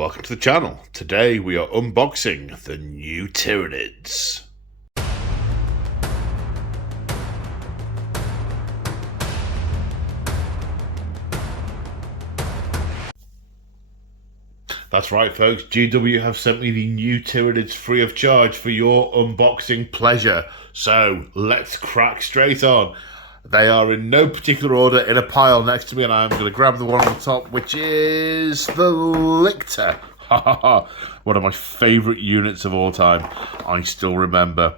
Welcome to the channel. Today we are unboxing the new Tyranids. That's right, folks. GW have sent me the new Tyranids free of charge for your unboxing pleasure. So let's crack straight on. They are in no particular order in a pile next to me, and I'm going to grab the one on the top, which is the Lictor. One of my favourite units of all time. I still remember,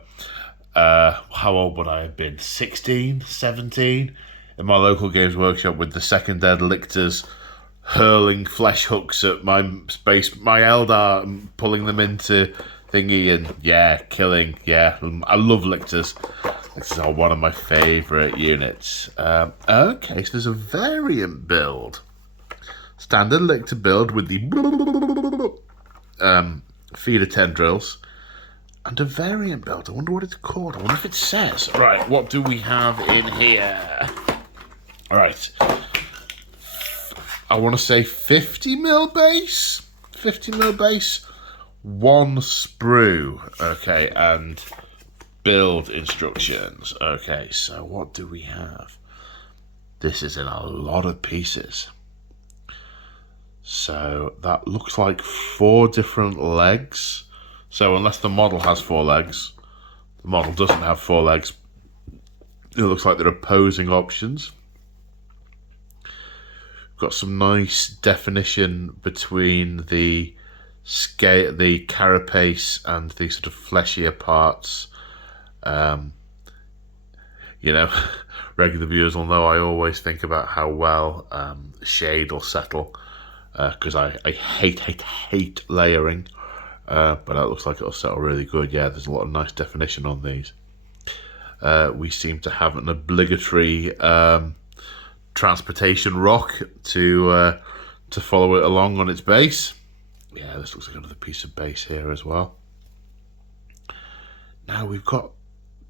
how old would I have been? 16, 17? In my local Games Workshop with the second ed Lictors hurling flesh hooks at my Eldar and pulling them into thingy and, yeah, killing. Yeah, I love Lictors. This is one of my favourite units. Okay, so there's a variant build. Standard Lictor build with the feeder tendrils. And a variant build. I wonder what it's called. I wonder if it says. Right, what do we have in here? Alright. I want to say 50mm base. 50mm base. One sprue. Okay, and build instructions. Okay, so what do we have? This is in a lot of pieces. So that looks like 4 different legs. So unless the model has 4 legs, the model doesn't have 4 legs. It looks like there are opposing options. Got some nice definition between the scale, the carapace, and the sort of fleshier parts. You know, regular viewers will know I always think about how well shade will settle, because I hate layering, but that looks like it'll settle really good. Yeah, there's a lot of nice definition on these. We seem to have an obligatory transportation rock to follow it along on its base. Yeah, this looks like another piece of base here as well. Now we've got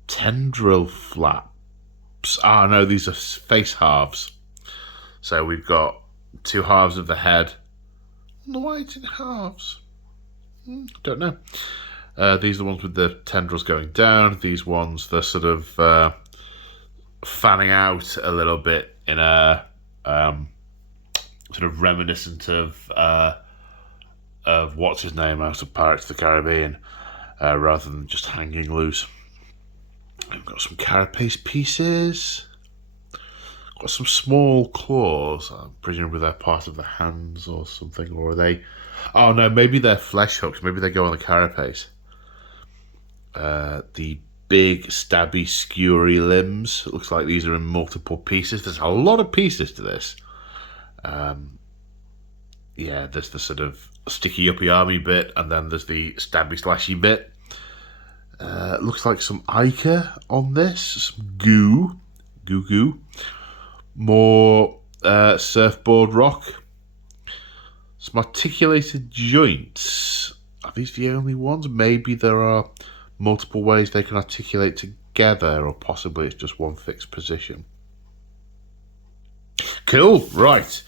tendril flaps. Ah, no, these are face halves. So we've got 2 halves of the head. Why it's in halves? Don't know. These are the ones with the tendrils going down. These ones, they're sort of fanning out a little bit in a sort of reminiscent of what's his name out of Pirates of the Caribbean, rather than just hanging loose. We've got some carapace pieces. Got some small claws. Presumably they're part of the hands or something, or are they? Oh no, maybe they're flesh hooks. Maybe they go on the carapace. The big stabby skewery limbs. It looks like these are in multiple pieces. There's a lot of pieces to this. Yeah, there's the sort of sticky uppy army bit, and then there's the stabby slashy bit. Looks like some ichor on this, some goo. More surfboard rock. Some articulated joints. Are these the only ones? Maybe there are multiple ways they can articulate together, or possibly it's just one fixed position. Cool, right.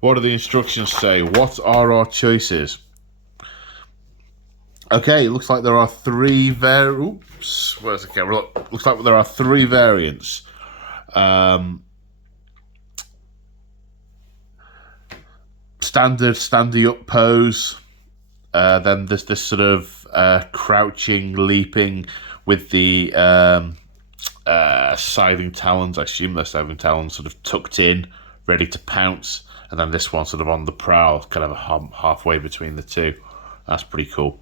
What do the instructions say? What are our choices? Okay, it looks like there are 3 Oops, where's the camera? Look, looks like there are 3 variants. Standard standing up pose. Then there's this sort of crouching, leaping with the scything talons. I assume they're scything talons, sort of tucked in, ready to pounce. And then this one sort of on the prowl, kind of halfway between the two. That's pretty cool.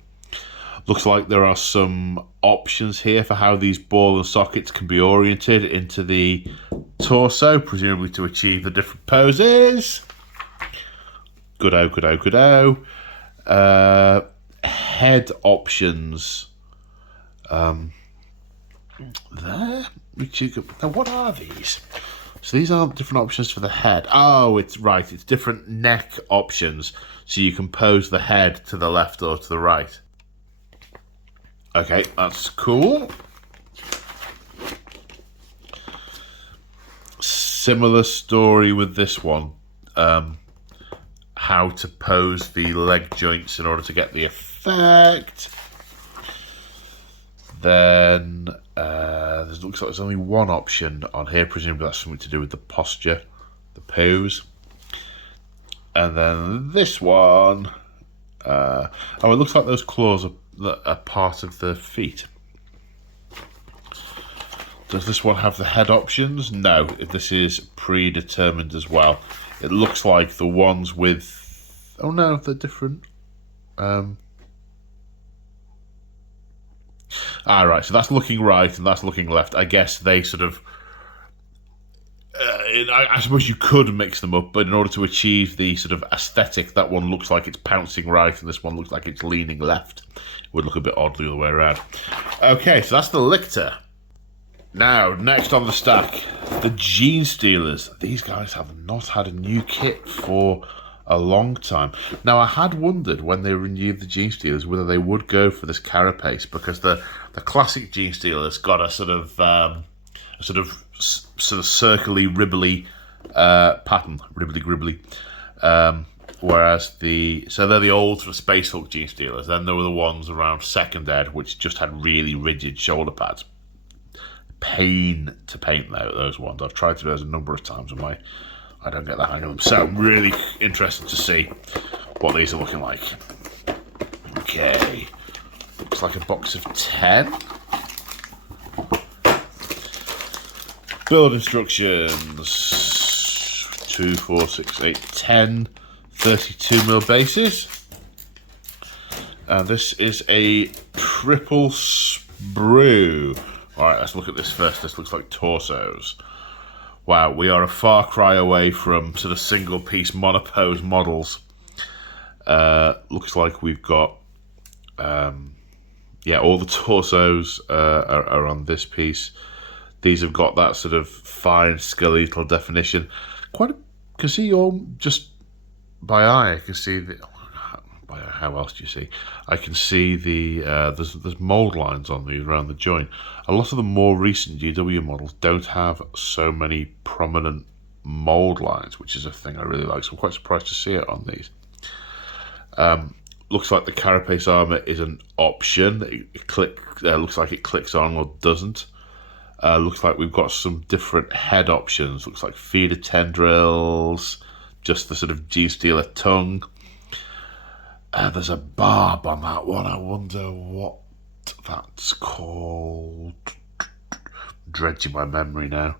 Looks like there are some options here for how these ball and sockets can be oriented into the torso, presumably to achieve the different poses. Good-o. Head options. There. Now, what are these? So these aren't different options for the head. Oh, it's right. It's different neck options. So you can pose the head to the left or to the right. Okay, that's cool. Similar story with this one. how to pose the leg joints in order to get the effect. Then it looks like there's only one option on here. Presumably that's something to do with the posture, the pose. And then this one, it looks like those claws are part of the feet. Does this one have the head options? No, this is predetermined as well. It looks like the ones with... Oh no, they're different. Right, so that's looking right and that's looking left. I guess they sort of... I suppose you could mix them up, but in order to achieve the sort of aesthetic, that one looks like it's pouncing right and this one looks like it's leaning left. It would look a bit odd the other way around. Okay, so that's the Lictor. Now, next on the stack, the Gene Stealers. These guys have not had a new kit for a long time. Now, I had wondered when they renewed the Gene Stealers whether they would go for this carapace, because the classic Gene Stealers got a sort of circly, ribbly pattern, ribbly gribbly. Whereas they're the old sort of Space Hulk Gene Stealers. Then there were the ones around Second Ed, which just had really rigid shoulder pads. Pain to paint those ones. I've tried to do those a number of times and I don't get the hang of them. So I'm really interested to see what these are looking like. Okay. Looks like a box of 10. Build instructions. 2, 4, 6, 8, 10. 32mm bases. And this is a triple sprue. Alright, let's look at this first. This looks like torsos. Wow, we are a far cry away from sort of single-piece monopose models. Looks like we've got... all the torsos are on this piece. These have got that sort of fine skeletal definition. Can see all just by eye. I can see the... How else do you see? I can see the there's mold lines on these around the joint. A lot of the more recent GW models don't have so many prominent mold lines, which is a thing I really like. So I'm quite surprised to see it on these. Looks like the carapace armor is an option. Looks like it clicks on or doesn't. Looks like we've got some different head options. Looks like feeder tendrils, just the sort of G-Stealer tongue. There's a barb on that one. I wonder what that's called. Dredging my memory now.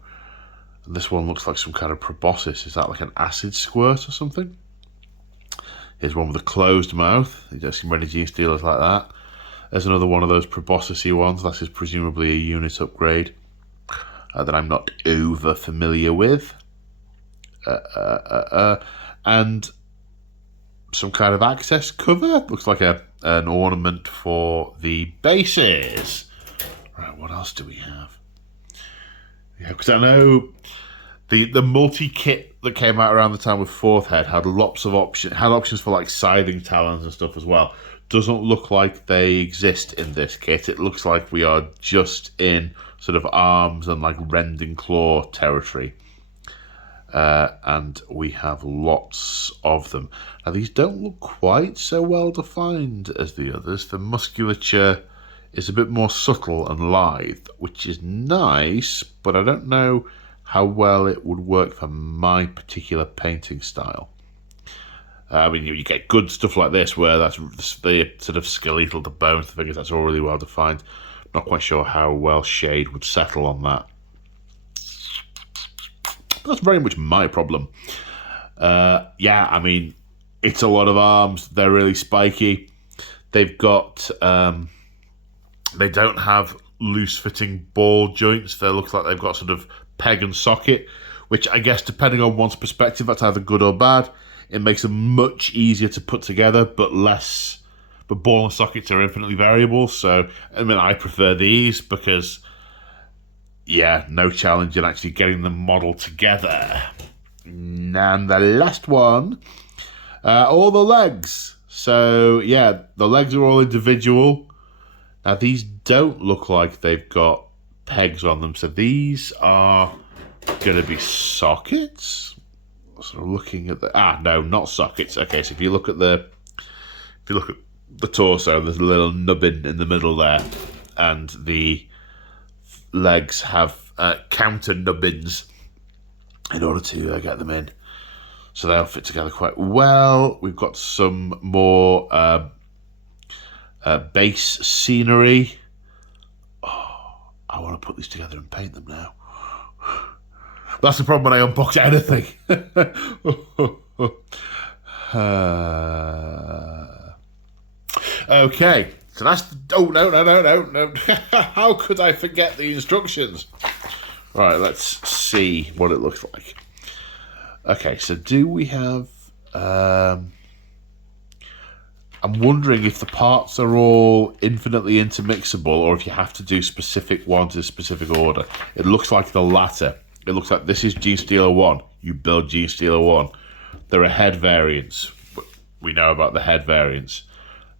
And this one looks like some kind of proboscis. Is that like an acid squirt or something? Here's one with a closed mouth. You don't see many Gene Stealers like that. There's another one of those proboscis-y ones. That is presumably a unit upgrade that I'm not over familiar with. And some kind of access cover. Looks like an ornament for the bases. Right, what else do we have? Yeah, because I know the multi-kit that came out around the time with Fourth Head had lots of options for like scything talons and stuff as well. Doesn't look like they exist in this kit. It looks like we are just in sort of arms and like rending claw territory. And we have lots of them. Now, these don't look quite so well defined as the others. The musculature is a bit more subtle and lithe, which is nice, but I don't know how well it would work for my particular painting style. I mean, you get good stuff like this, where that's the sort of skeletal, the bones, the figures, that's all really well defined. Not quite sure how well shade would settle on that. That's very much my problem. I mean, it's a lot of arms. They're really spiky. They've got... they don't have loose-fitting ball joints. They look like they've got sort of peg and socket, which I guess, depending on one's perspective, that's either good or bad. It makes them much easier to put together, but less... But ball and sockets are infinitely variable, so, I mean, I prefer these because... Yeah, no challenge in actually getting them modeled together. And the last one, all the legs. So, yeah, the legs are all individual. Now, these don't look like they've got pegs on them. So these are going to be sockets. sort of looking at the no, not sockets. Okay, so if you look at the torso, there's a little nubbin in the middle there, and the legs have counter nubbins in order to get them in, so they'll fit together quite well. We've got some more base scenery. Oh, I want to put these together and paint them now. That's the problem when I unbox anything. Okay, so that's no. How could I forget the instructions? Right, let's see what it looks like. Okay, so do we have... I'm wondering if the parts are all infinitely intermixable or if you have to do specific ones in specific order. It looks like the latter. It looks like this is Genestealer 1. You build Genestealer 1. There are head variants. We know about the head variants.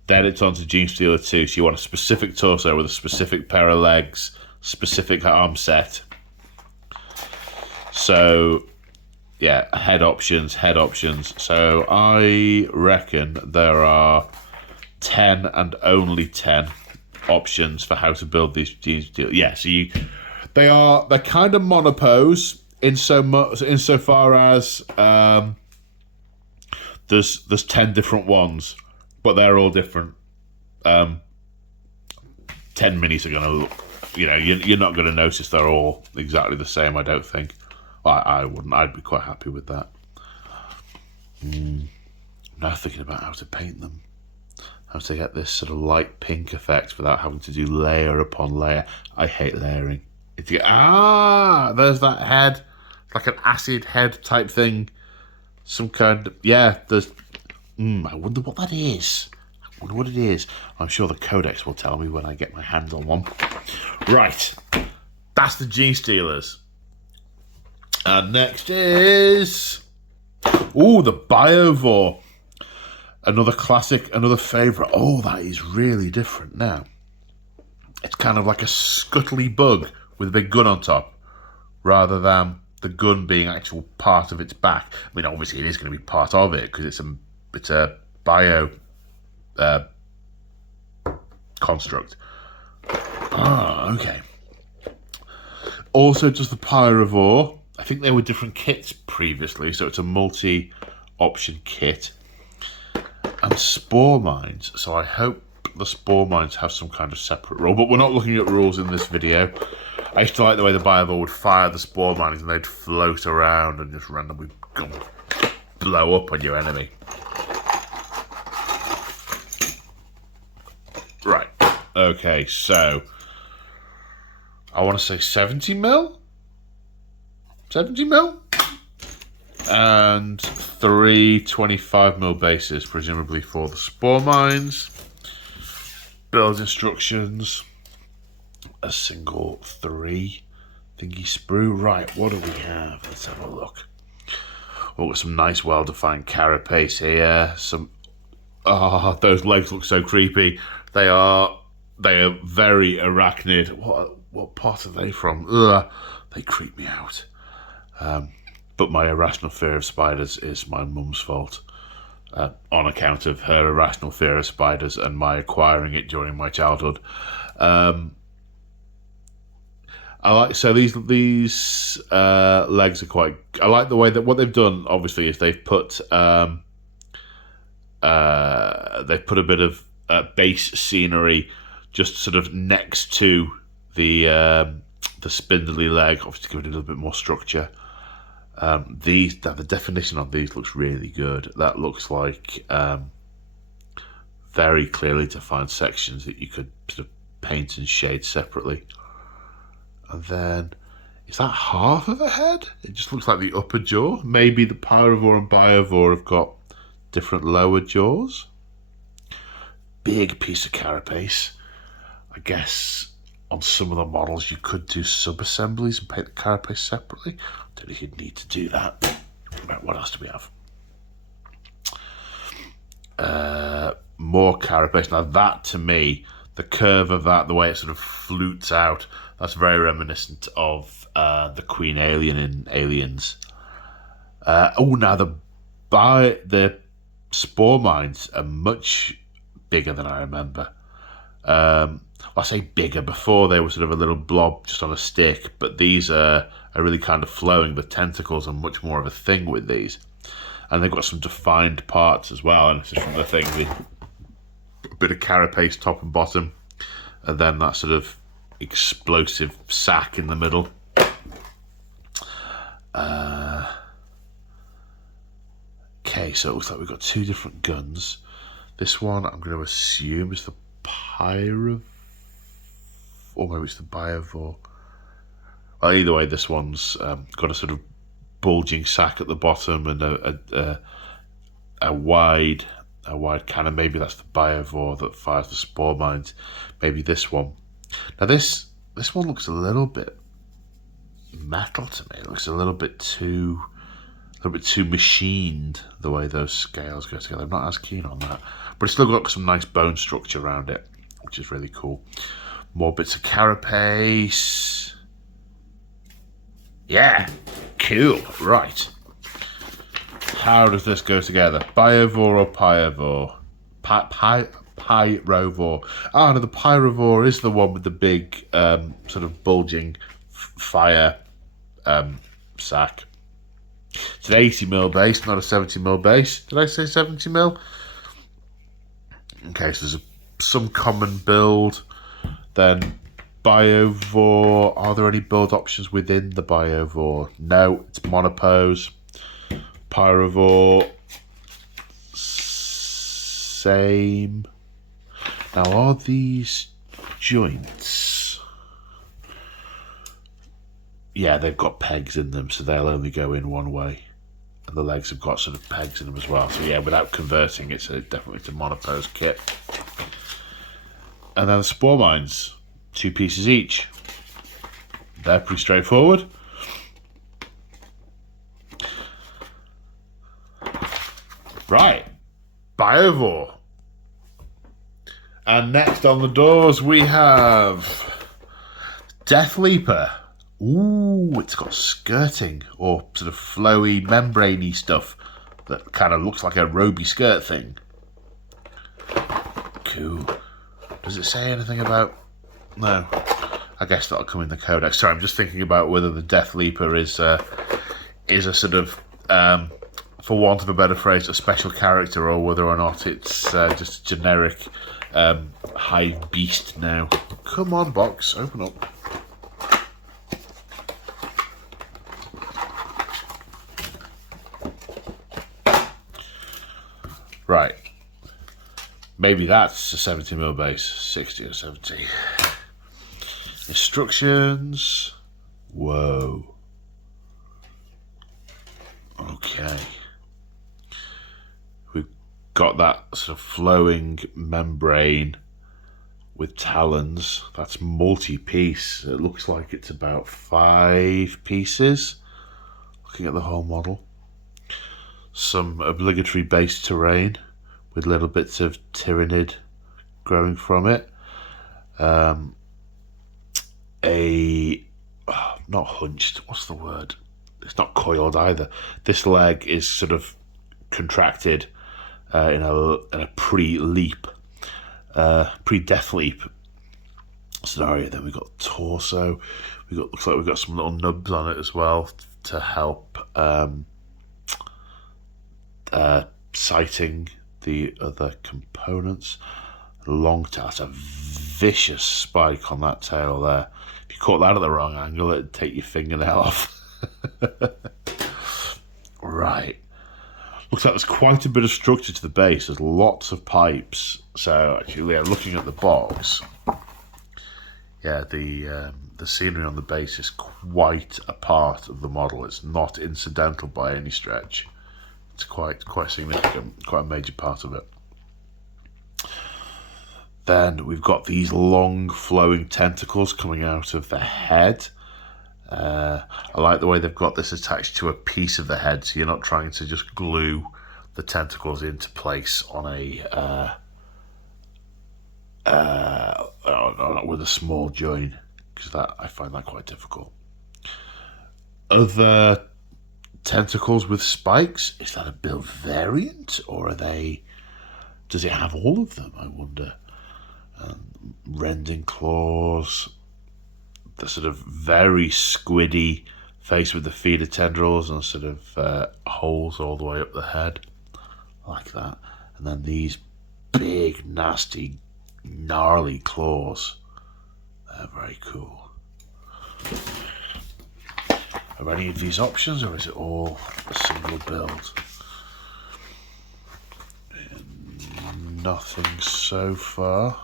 Then it's on to Genestealer 2. So you want a specific torso with a specific pair of legs, specific arm set. So, yeah, head options. So I reckon there are 10 and only 10 options for how to build these Genestealers. Yeah, so they're kind of monopose insofar as there's 10 different ones, but they're all different. 10 minis are gonna look, you're not gonna notice they're all exactly the same. I don't think. I wouldn't. I'd be quite happy with that. Now thinking about how to paint them, how to get this sort of light pink effect without having to do layer upon layer. I hate layering. There's that head, like an acid head type thing. Some kind of, there's, I wonder what that is. I wonder what it is. I'm sure the Codex will tell me when I get my hands on one. Right, that's the Genestealers. And next is, the Biovor. Another classic, another favourite. Oh, that is really different now. It's kind of like a scuttly bug with a big gun on top, rather than the gun being actual part of its back. I mean, obviously it is going to be part of it because it's a bio construct. Okay. Also, just the Pyrovore. I think they were different kits previously, so it's a multi-option kit. And Spore Mines. So I hope the Spore Mines have some kind of separate rule, but we're not looking at rules in this video. I used to like the way the Biovor would fire the Spore Mines and they'd float around and just randomly blow up on your enemy. Right. Okay, so I want to say 70 mil? 70 mil? And 3 25mm bases, presumably for the Spore Mines. Build instructions. A single 3 thingy sprue. Right, what do we have? Let's have a look. Oh, got some nice well-defined carapace here. Those legs look so creepy. They are very arachnid. What part are they from? Ugh, they creep me out. But my irrational fear of spiders is my mum's fault, on account of her irrational fear of spiders and my acquiring it during my childhood. These legs are quite. I like the way that what they've done. Obviously, is they've put a bit of base scenery just sort of next to the spindly leg, obviously to give it a little bit more structure. The definition on these looks really good. That looks like very clearly defined sections that you could sort of paint and shade separately. And then, is that half of a head? It just looks like the upper jaw. Maybe the Pyrovore and Biovor have got different lower jaws. Big piece of carapace. I guess on some of the models you could do sub-assemblies and paint the carapace separately. I don't think you'd need to do that. Right, what else do we have? More carapace. Now that, to me, the curve of that, the way it sort of flutes out, that's very reminiscent of the Queen Alien in Aliens. Now the spore mines are much bigger than I remember. I say bigger. Before they were sort of a little blob just on a stick, but these are really kind of flowing. The tentacles are much more of a thing with these, and they've got some defined parts as well. And it's just from the thing with a bit of carapace top and bottom, and then that sort of explosive sack in the middle. Okay, so it looks like we've got two different guns. This one I'm going to assume is the Pyro, or maybe it's the Biovor. Well, either way, this one's got a sort of bulging sack at the bottom and a wide cannon. Maybe that's the Biovor that fires the spore mines. Maybe this one. Now this one looks a little bit metal to me. It looks a little bit too machined, the way those scales go together. I'm not as keen on that, but it's still got some nice bone structure around it, which is really cool. More bits of carapace. Yeah, cool. Right. How does this go together? Biovor or Pyrovor? Pyrovor. Ah, no, the Pyrovor is the one with the big sort of bulging fire sack. It's an 80mm base, not a 70mm base. Did I say 70mm? Okay, so there's some common build. Then Biovor. Are there any build options within the Biovor? No, it's monopose. Pyrovor. Same. Now, are these joints? Yeah, they've got pegs in them, so they'll only go in one way. And the legs have got sort of pegs in them as well. So yeah, without converting, it's definitely a monopose kit. And then the spore mines, 2 pieces each. They're pretty straightforward. Right, Biovor. And next on the doors we have Death Leaper. Ooh, it's got skirting or sort of flowy, membraney stuff that kind of looks like a roby skirt thing. Cool. Does it say anything about... No. I guess that'll come in the codex. Sorry, I'm just thinking about whether the Death Leaper is a sort of, for want of a better phrase, a special character, or whether or not it's just a generic hive beast now. Come on, box, open up. Right. Maybe that's a 70mm base. 60 or 70. Instructions. Whoa. Okay. We've got that sort of flowing membrane with talons. That's multi-piece. It looks like it's about 5 pieces. Looking at the whole model. Some obligatory base terrain with little bits of Tyranid growing from it. Not hunched, what's the word? It's not coiled either. This leg is sort of contracted in a pre-leap, pre-death leap scenario. Then we've got torso. Looks like we've got some little nubs on it as well to help sighting the other components. Long tail. That's a vicious spike on that tail there. If you caught that at the wrong angle, it'd take your fingernail off. Right. Looks like there's quite a bit of structure to the base. There's lots of pipes. So actually, yeah, looking at the box, yeah, the scenery on the base is quite a part of the model. It's not incidental by any stretch. It's quite significant, quite a major part of it. Then we've got these long flowing tentacles coming out of the head. I like the way they've got this attached to a piece of the head, so you're not trying to just glue the tentacles into place on with a small join, because I find that quite difficult. Other tentacles with spikes. Is that a build variant, or are they? Does it have all of them? I wonder. Rending claws. The sort of very squiddy face with the feeder tendrils and sort of holes all the way up the head, like that. And then these big, nasty, gnarly claws. They're very cool. Are any of these options, or is it all a single build? Nothing so far.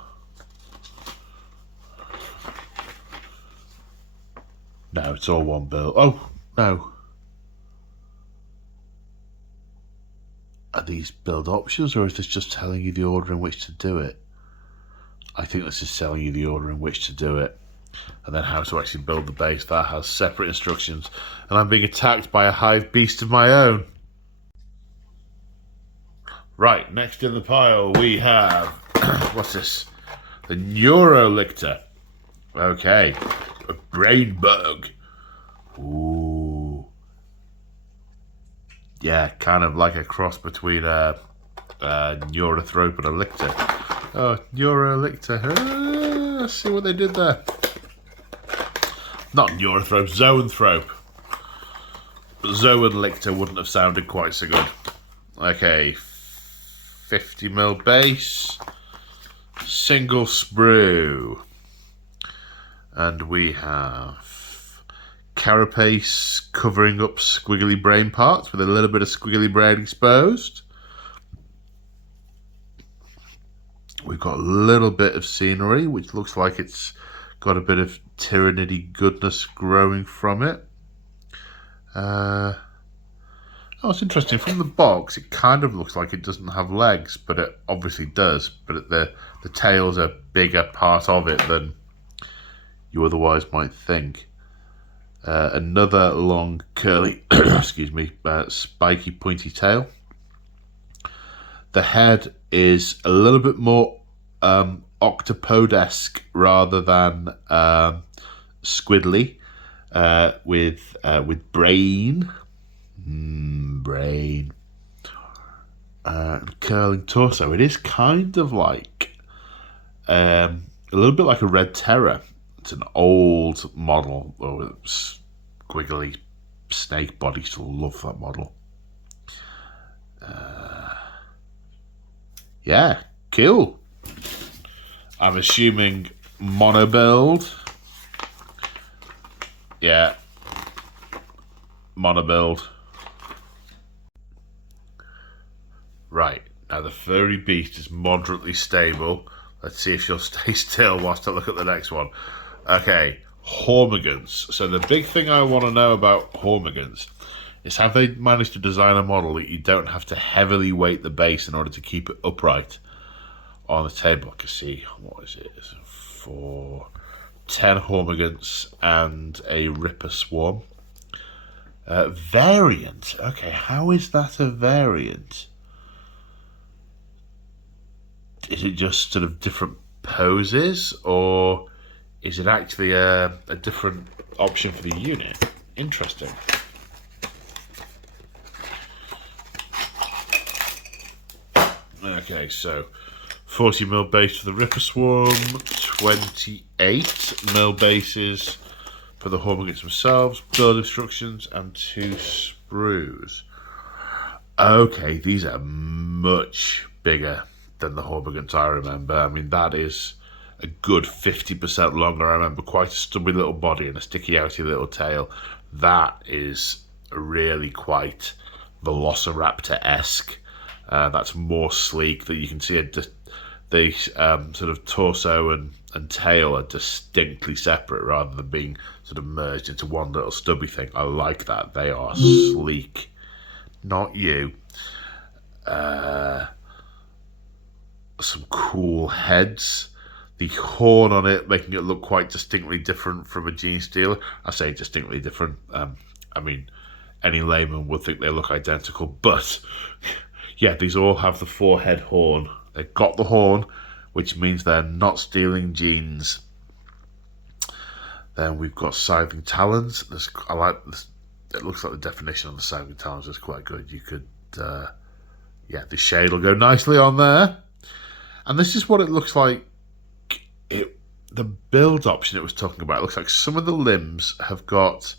No, it's all one build. Oh, no. Are these build options, or is this just telling you the order in which to do it? I think this is telling you the order in which to do it. And then how to actually build the base. That has separate instructions. And I'm being attacked by a hive beast of my own. Right, next in the pile we have... what's this? The Neurolictor. Okay. A brain bug. Ooh. Yeah, kind of like a cross between a Neurotrope and a Lictor. Oh, Neurolictor. Let's see what they did there. Not Neurotrope, Zoanthrope. Zoan Lictor wouldn't have sounded quite so good. Okay, 50mm base, single sprue. And we have carapace covering up squiggly brain parts with a little bit of squiggly brain exposed. We've got a little bit of scenery, which looks like it's got a bit of Tyranidy goodness growing from it. Oh, it's interesting. From the box, it kind of looks like it doesn't have legs, but it obviously does. But the tail's a bigger part of it than you otherwise might think. Another long, curly, excuse me, spiky, pointy tail. The head is a little bit more octopode-esque rather than squiddly, with brain, curling torso. It is kind of like a little bit like a Red Terror. It's an old model, or squiggly snake body. Still love that model. Yeah, cool. I'm assuming mono build. Yeah, mono build. Right, now the furry beast is moderately stable. Let's see if she'll stay still whilst I look at the next one. Okay, Hormigans. So the big thing I want to know about Hormigans is, have they managed to design a model that you don't have to heavily weight the base in order to keep it upright on the table? I can see, what is it? It's 10 Hormigans and a Ripper Swarm. Variant. Okay, how is that a variant? Is it just sort of different poses, or is it actually a different option for the unit? Interesting. Okay, so 40mm base for the Ripper Swarm, 28mm bases for the Hormigans themselves, build instructions, and 2 sprues. Okay, these are much bigger than the Hormigans I remember. I mean, that is a good 50% longer. I remember quite a stubby little body and a sticky outy little tail. That is really quite Velociraptor-esque. That's more sleek, that you can see the sort of torso and tail are distinctly separate rather than being sort of merged into one little stubby thing. I like that. They are sleek. Not you. Some cool heads. The horn on it making it look quite distinctly different from a Gene Stealer. I say distinctly different. I mean, any layman would think they look identical, but yeah, these all have the forehead horn. They've got the horn, which means they're not stealing genes. Then we've got Scything Talons. I like it looks like the definition on the Saving Times is quite good. You could, yeah, the shade will go nicely on there. And this is what it looks like. The build option it was talking about, it looks like some of the limbs have got,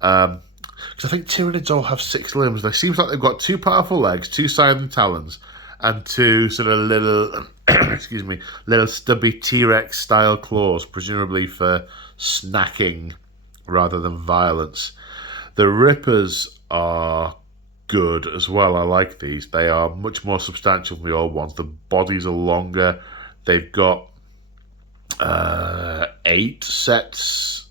because I think Tyranids all have 6 limbs. It seems like they've got 2 powerful legs, 2 scything talons, and 2 sort of little, excuse me, little stubby T-Rex style claws, presumably for snacking rather than violence. The Rippers are good as well. I like these. They are much more substantial than the old ones. The bodies are longer. They've got 8 sets.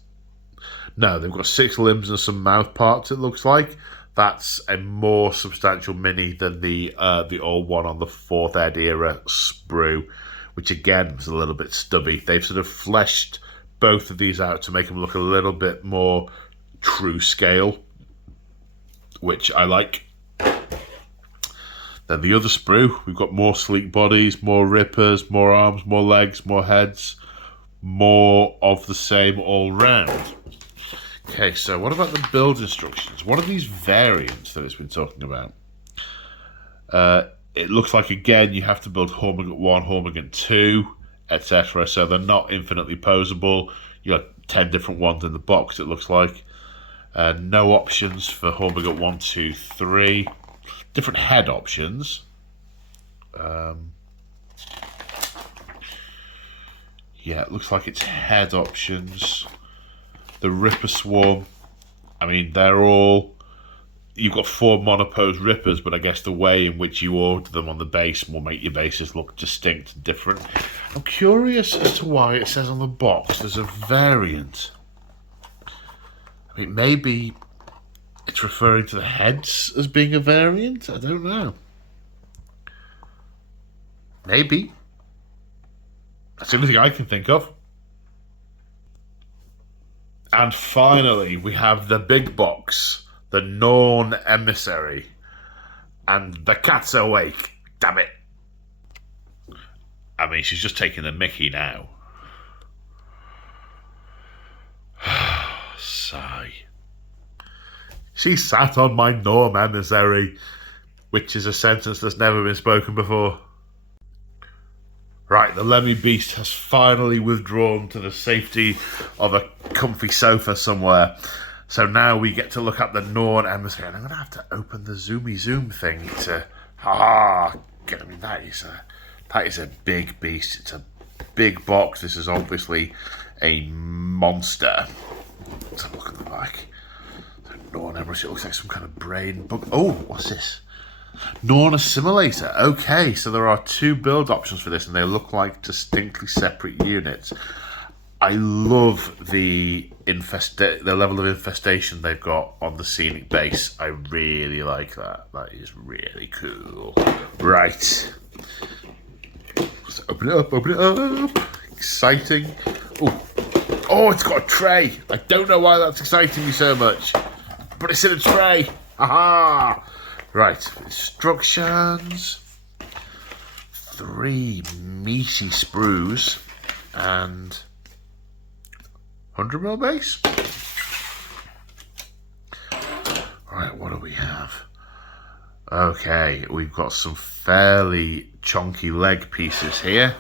No, they've got 6 limbs and some mouth parts, it looks like. That's a more substantial mini than the old one on the 4th Ed era sprue, which again was a little bit stubby. They've sort of fleshed both of these out to make them look a little bit more true scale, which I like. Then the other sprue, we've got more sleek bodies, more rippers, more arms, more legs, more heads, more of the same all round. Okay, so what about the build instructions? What are these variants that it's been talking about? It looks like, again, you have to build Hormigan 1, Hormigan 2, etc. So they're not infinitely posable. You got 10 different ones in the box, it looks like. No options for Hormigan 1, 2, 3. Different head options. Yeah, it looks like it's head options. The Ripper Swarm, I mean, they're all... You've got 4 monopose Rippers, but I guess the way in which you order them on the base will make your bases look distinct and different. I'm curious as to why it says on the box there's a variant. I mean, maybe it's referring to the heads as being a variant? I don't know. Maybe. That's the only thing I can think of. And finally, we have the big box, the Norn Emissary. And the cat's awake. Damn it. I mean, she's just taking the mickey now. Sigh. She sat on my Norn Emissary, which is a sentence that's never been spoken before. Right, the Lemmy Beast has finally withdrawn to the safety of a comfy sofa somewhere. So now we get to look at the Norn Emissary. And I'm going to have to open the zoomy zoom thing to... I mean, that is a big beast. It's a big box. This is obviously a monster. Let's have a look at the back. The Norn Emissary, it looks like some kind of brain bug. Oh, what's this? Norn Assimilator. Okay, so there are 2 build options for this, and they look like distinctly separate units. I love the level of infestation they've got on the scenic base. I really like that. That is really cool. Right. Let's open it up, open it up. Exciting. Oh, it's got a tray. I don't know why that's exciting me so much, but it's in a tray. Aha! Right, instructions, 3 meaty sprues, and 100mm base. Right, what do we have? Okay, we've got some fairly chunky leg pieces here.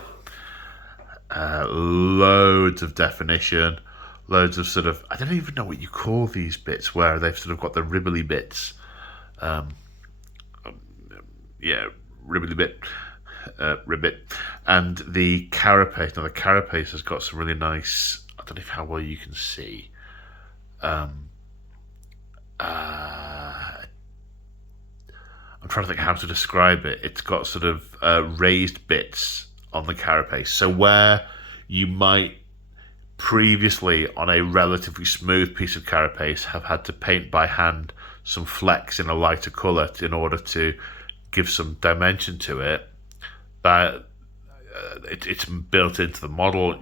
Loads of definition, loads of sort of, I don't even know what you call these bits, where they've sort of got the ribbly bits. Yeah, ribbly bit, ribbit, and the carapace. Now the carapace has got some really nice. I don't know how well you can see. I'm trying to think how to describe it. It's got sort of raised bits on the carapace. So where you might previously on a relatively smooth piece of carapace have had to paint by hand some flecks in a lighter colour in order to give some dimension to it, that it's built into the model.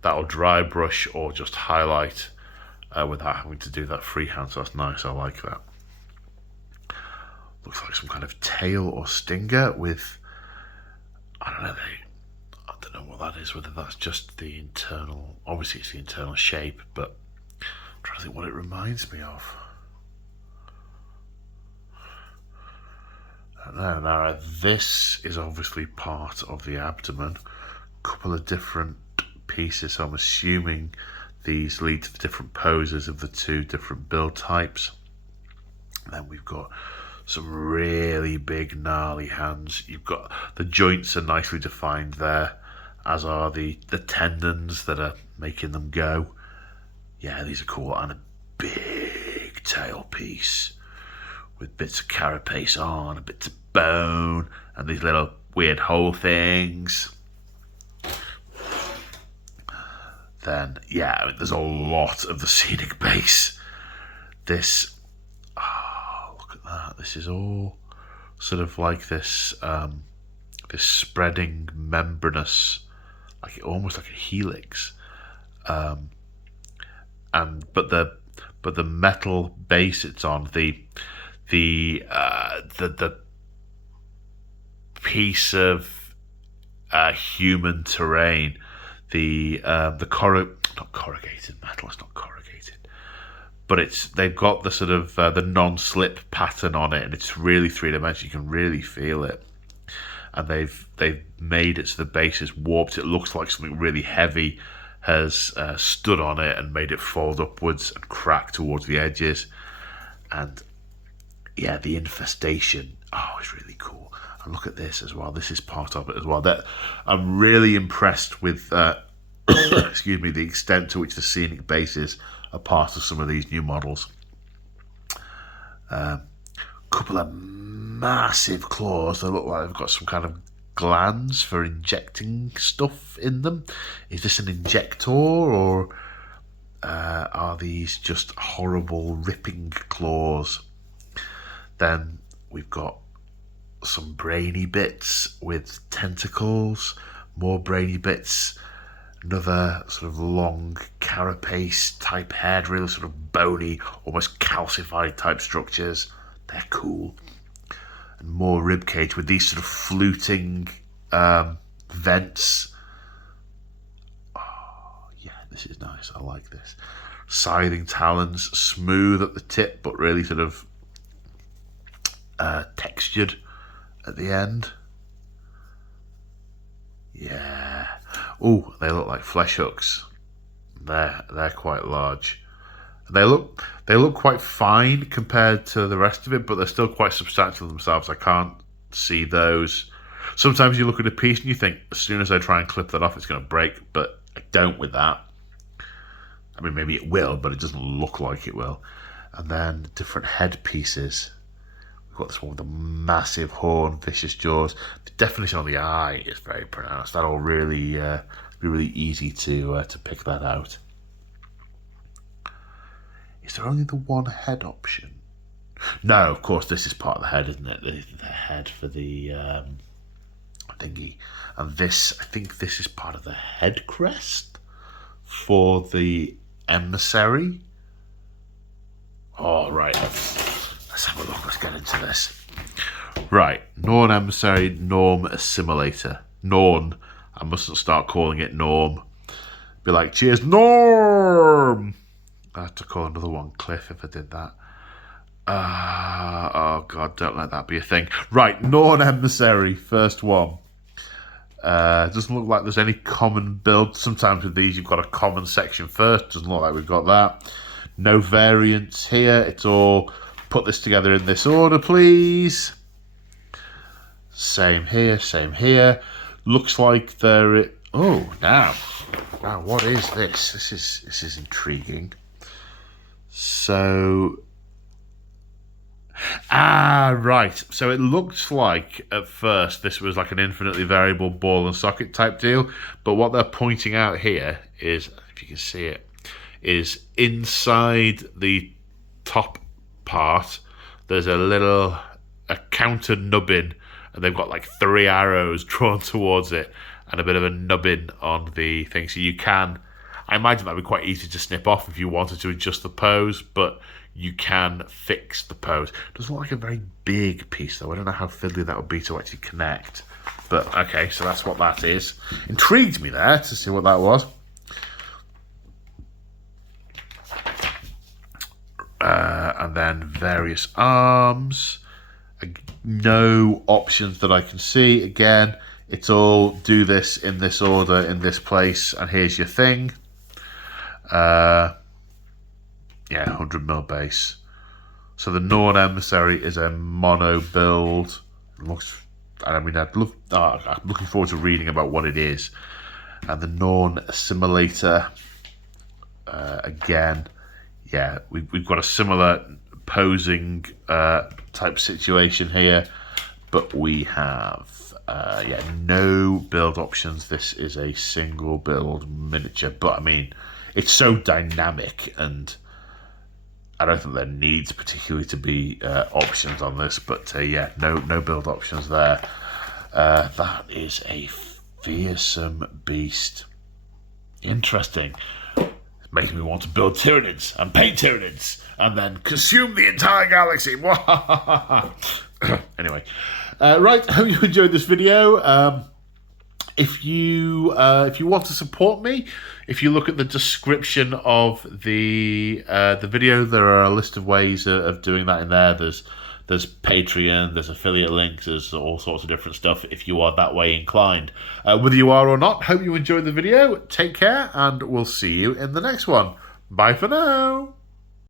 That'll dry brush or just highlight without having to do that freehand, so that's nice. I like that. Looks like some kind of tail or stinger with, I don't know what that is, whether that's just the internal, obviously it's the internal shape, but I'm trying to think what it reminds me of. Now, this is obviously part of the abdomen. A couple of different pieces, so I'm assuming these lead to the different poses of the two different build types. And then we've got some really big gnarly hands. You've got the joints are nicely defined there, as are the tendons that are making them go. Yeah, these are cool. And a big tail piece with bits of carapace on, and bits of bone, and these little weird hole things. Then, yeah, there's a lot of the scenic base. This, look at that. This is all sort of like this, this spreading membranous, almost like a helix. But the metal base it's on, the piece of human terrain, not corrugated metal. It's not corrugated, but they've got the sort of the non-slip pattern on it, and it's really three-dimensional. You can really feel it, and they've made it so the base is warped. It looks like something really heavy has stood on it and made it fold upwards and crack towards the edges. And yeah, the infestation, it's really cool. And look at this as well. This is part of it as well. I'm really impressed with, excuse me, the extent to which the scenic bases are part of some of these new models. Couple of massive claws. They look like they've got some kind of glands for injecting stuff in them. Is this an injector, or are these just horrible ripping claws? Then we've got some brainy bits with tentacles, more brainy bits, another sort of long carapace type head, really sort of bony, almost calcified type structures. They're cool. And more ribcage with these sort of fluting vents. Oh, yeah, this is nice. I like this. Scything talons, smooth at the tip, but really sort of textured at the end. Yeah. Oh, they look like flesh hooks. They're quite large. They look quite fine compared to the rest of it, but they're still quite substantial themselves. I can't see those. Sometimes you look at a piece and you think, as soon as I try and clip that off, it's going to break, but I don't with that. I mean, maybe it will, but it doesn't look like it will. And then different head pieces. We've got this one with a massive horn, vicious jaws. The definition on the eye is very pronounced. That'll really be really easy to pick that out. Is there only the one head option? No, of course, this is part of the head, isn't it? The head for the thingy. And this, I think this is part of the head crest for the emissary. Oh, right. Let's have a look. Let's get into this. Right. Norn emissary, Norm assimilator. Norn. I mustn't start calling it Norm. Be like, cheers, Norm! I had to call another one Cliff if I did that. Oh, God, don't let that be a thing. Right, Norn emissary, first one. Doesn't look like there's any common build. Sometimes with these, you've got a common section first. Doesn't look like we've got that. No variants here. It's all put this together in this order, please. Same here, same here. Looks like there. Oh, now, what is this? This is intriguing. So, right. So it looked like at first this was like an infinitely variable ball and socket type deal, but what they're pointing out here is, if you can see it, is inside the top part there's a counter nubbin, and they've got like 3 arrows drawn towards it and a bit of a nubbin on the thing. So you can, I imagine that would be quite easy to snip off if you wanted to adjust the pose, but you can fix the pose. It doesn't look like a very big piece though. I don't know how fiddly that would be to actually connect. But okay, so that's what that is. Intrigued me there to see what that was. And then various arms. no options that I can see. Again, it's all do this in this order, in this place, and here's your thing. Yeah, 100mm base. So the Norn Emissary is a mono build. Looks, I mean, I'm looking forward to reading about what it is. And the Norn Assimilator, again, yeah, we've got a similar posing type situation here, but we have no build options. This is a single build miniature, but I mean, it's so dynamic, and I don't think there needs particularly to be options on this, but yeah, no build options there. That is a fearsome beast. Interesting. It's making me want to build Tyranids and paint Tyranids and then consume the entire galaxy. Anyway, right, hope you enjoyed this video. If you want to support me, if you look at the description of the video, there are a list of ways of doing that in there. There's Patreon, there's affiliate links, there's all sorts of different stuff if you are that way inclined. Whether you are or not, hope you enjoyed the video. Take care, and we'll see you in the next one. Bye for now.